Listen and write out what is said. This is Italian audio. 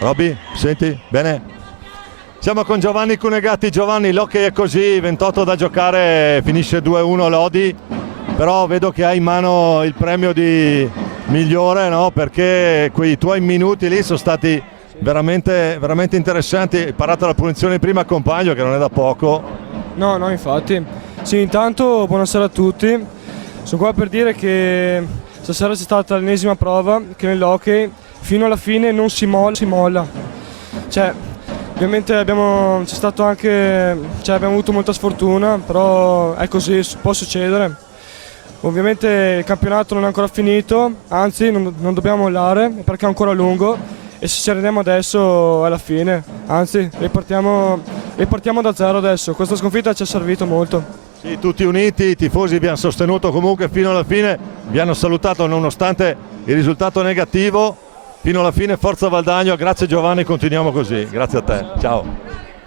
Robby, senti? Bene? Siamo con Giovanni Cunegatti. Giovanni, l'hockey è così, 28 da giocare, finisce 2-1 Lodi, però vedo che hai in mano il premio di migliore, no? Perché quei tuoi minuti lì sono stati veramente, veramente interessanti. Hai parato la punizione prima compagno, che non è da poco. No, infatti. Sì, intanto buonasera a tutti. Sono qua per dire che stasera c'è stata l'ennesima prova che nell'hockey fino alla fine non si molla. Cioè, ovviamente abbiamo avuto molta sfortuna, però è così, può succedere. Ovviamente il campionato non è ancora finito, anzi non dobbiamo mollare perché è ancora lungo e se ci arrendiamo adesso è la fine, anzi ripartiamo da zero adesso. Questa sconfitta ci è servito molto. Sì, tutti uniti, i tifosi vi hanno sostenuto comunque fino alla fine, vi hanno salutato nonostante il risultato negativo. Fino alla fine, forza Valdagno, grazie Giovanni, continuiamo così, grazie a te, ciao.